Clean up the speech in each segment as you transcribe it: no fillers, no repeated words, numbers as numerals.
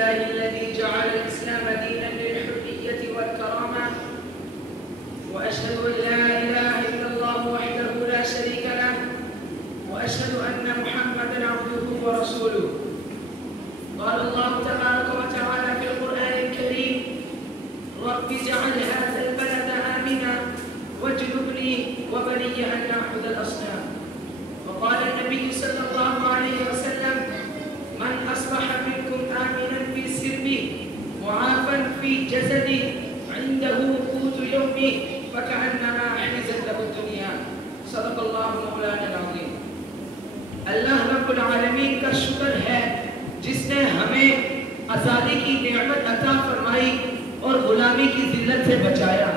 لله الذي جعل الإسلام دينا للحرية والكرامة وأشهد أن لا إله إلا الله وحده لا شريك له وأشهد أن محمدا عبده ورسوله. قال الله تبارك وتعالى في القرآن الكريم: رب اجعل هذا البلد آمنا واجنبني وبني أن نعبد الأصنام. وقال النبي صلى الله عليه وسلم: من أصبح منكم آمنا في سربه معافا في جسده عنده قوت يومه فكأنما حيزت له الدنيا. صدق الله مولانا العظيم. اللہ رب العالمین کا شکر ہے جس نے ہمیں آزادی کی نعمت عطا فرمائی اور غلامی کی ذلت سے بچایا.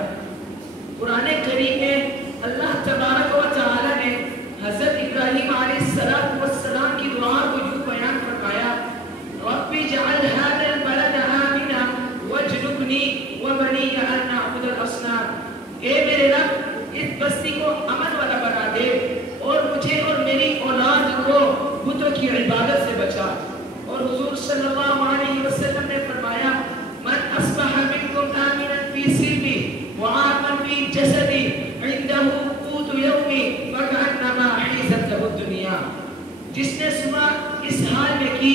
قرآن کریم میں اللہ تبارک و تعالی نے حضرت ابراہیم علیہ السلام کی دعا کو یوں بیان فرمایا: رب اجعل هذا البلد آمنا واجنبنی وبنی ان نعبد الاصنام. اے میرے رب اس بستی کو امن والا بنا دے اور مجھے اور میری اولاد کو بتوں کی عبادت سے بچا. اور حضور صلی اللہ علیہ وسلم نے فرمایا: من اصبح منکم آمنا فی سربی معافا فی جسدی عنده قوت یومی فکأنما حیزت له الدنیا. جس نے صبح اس حال میں کی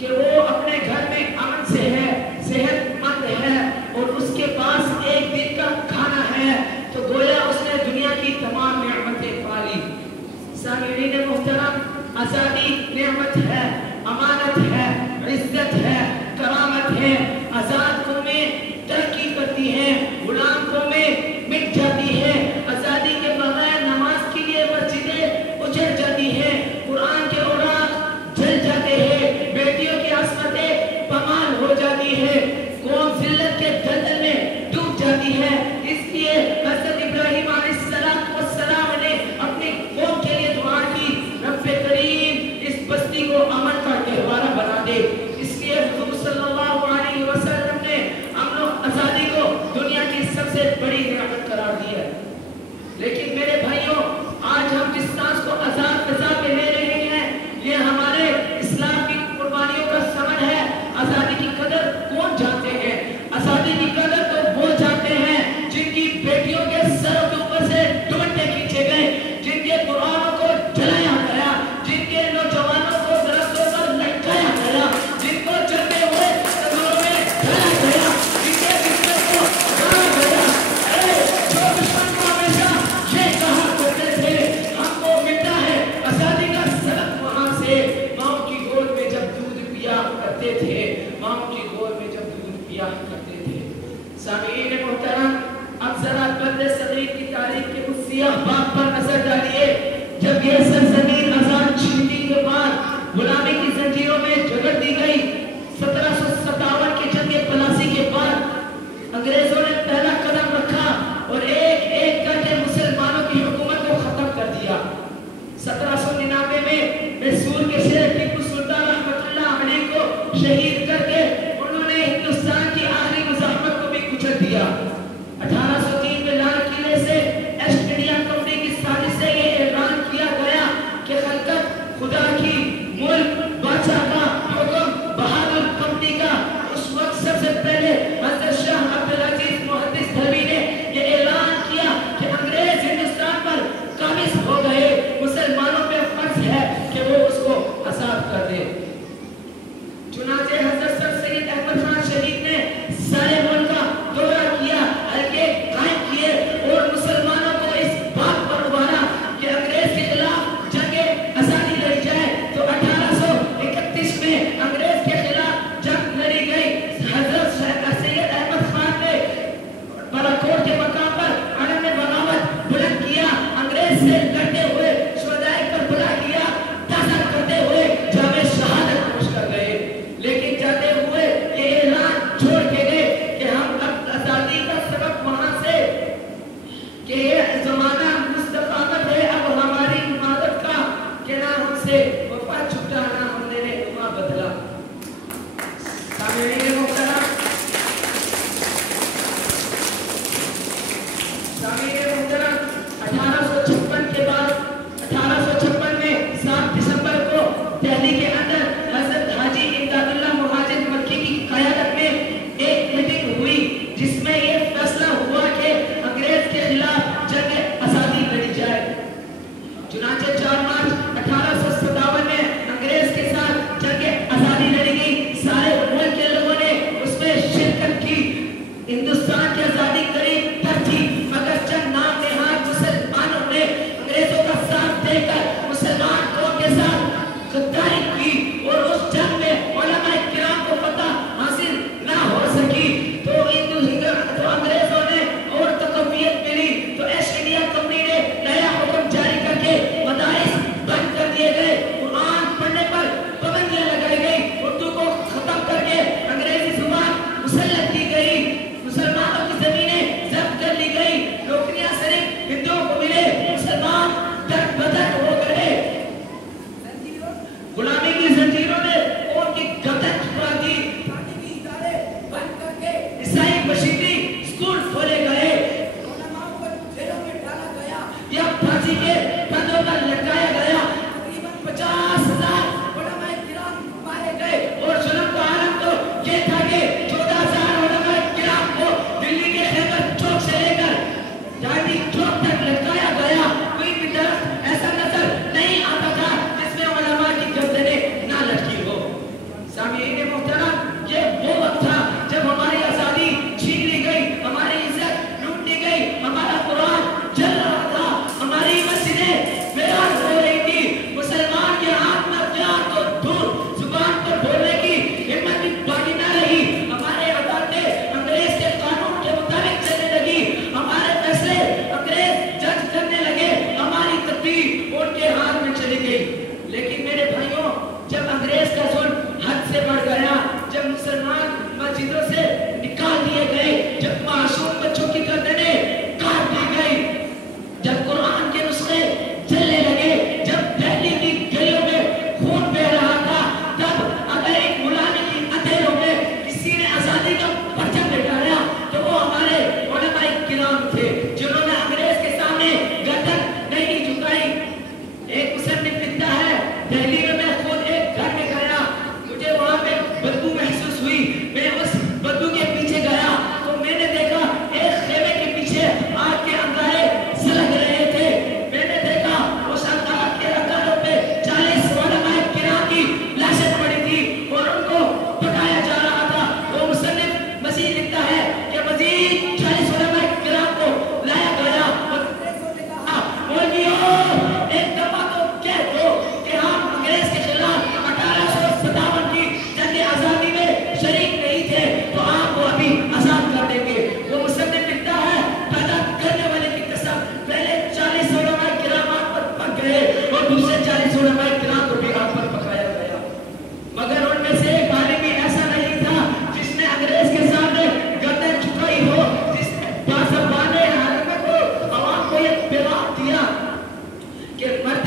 کہ وہ اپنے گھر میں امن سے ہے، صحت مند ہے اور اس کے پاس ایک دن کا کھانا ہے، تو گویا اس نے دنیا کی تمام نعمتیں پا لی. سامعین محترم، آزادی نعمت ہے، امانت ہے، عزت ہے، کرامت ہے. آزاد قومیں ترقی کرتی ہیں، غلام قومیں مٹ جاتی ہیں. آزادی کے بغیر نماز کے لیے مسجدیں اجڑ جاتی ہیں، قرآن کے اوراق جل جاتے ہیں، بیٹیوں کی عصمتیں پامال ہو جاتی ہیں، قوم ذلت کے دلدل میں ڈوب جاتی ہے. اس لیے حضرت ابراہیم علیہ السلام نے اپنی قوم کے لیے دعا کی: رب کریم اس بستی کو امن کا گہوارہ بنا دے. اس لیے حضور صلی اللہ علیہ وسلم نے امن و آزادی کو دنیا کی سب سے بڑی نعمت قرار دی ہے. لیکن میرے بھائیوں، آج ہم جس سانس کو آزاد فضا پہ لے رہے ہیں، یہ ہمارے اسلام کی قربانیوں کا ثمر ہے. آزادی کی قدر کون جانتے ہیں؟ آزادی کی قدر تو وہ جانتے ہیں جن کی بیٹیوں کے سروں کے اوپر سے دوپٹے کھینچے گئے، جن کے قرآنوں کو جلایا گیا، جن کے نوجوانوں کو درختوں پر لٹکایا گیا، جن کو چلتے ہوئے تنوروں میں ڈالا گیا، جن کے بستر کو مارا گیا. جو دشمن کو ہمیشہ یہ کہا کرتے تھے: ہم کو ملتا ہے آزادی کا سبق وہاں سے، ماں کی گود میں جب دودھ پیا کرتے تھے، ماں کی گود میں جب دودھ پیا کرتے تھے. سامعین محترم، اب ذرا بلد صغیر کی تاریخ کے اس سیاہ باغ پر نظر ڈالیے. جب یہ سرزمین آزاد چھیننے کے بعد غلامی کی زنجیروں میں جکڑ دی گئی، 1757 کی جنگ پلاسی کے بعد انگریزوں نے پہلا قدم رکھا اور ایک ایک کر کے مسلمانوں کی حکومت کو ختم کر دیا. 1799 میں میسور کے شیر ٹیپو سلطان رحمت اللہ علیہ کو شہید کر کے انہوں نے ہندوستان کی آخری مزاحمت کو بھی کچل دیا. 1803 میں لال قلعے سے ایسٹ انڈیا کمپنی کی سازش سے یہ اعلان کیا گیا کہ خلقت خدا کی، ملک بادشاہ کا، حکم بہادر کمپنی کا. اس وقت سب سے پہلے حضرت شاہ عبدالعزیز محدث دہلوی نے یہ اعلان کیا کہ انگریز ہندوستان پر قابض ہو گئے، مسلمانوں پہ فرض ہے کہ وہ اس کو آزاد کر دے. چنانچہ حضرت سر سید احمد خان شہید نے سارے ملک کا دورہ کیا، حلقے قائم کیے اور مسلمانوں کو اس بات پر ابھارا کہ انگریز کے خلاف جنگ آزادی لڑی جائے. تو 1831 میں انگریز کے خلاف جنگ لڑی گئی. حضرت سید احمد خان نے بالاکوٹ کے مقام پر علم بغاوت بلند کیا، انگریز سے لڑتے ہوئے شہدائے کربلا کیا تازہ کرتے ہوئے جامِ شہادت نوش کر گئے. لیکن جاتے ہوئے یہ اعلان چھوڑ کے گئے کہ ہم اب آزادی کا سبق وہاں سے کہ یہ زمانہ مستقامت ہے اب ہماری عمادت کا، کہ نہ ہم سے وفا چھوٹا نہ ہم نے رہنما بدلا. سامعین محترم، سامعین محترم، 1856 کے بعد 1856 میں 7 دسمبر کو دہلی کے اندر حضرت حاجی امداد اللہ مہاجر مکی کی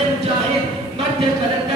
المجاهد مد قلت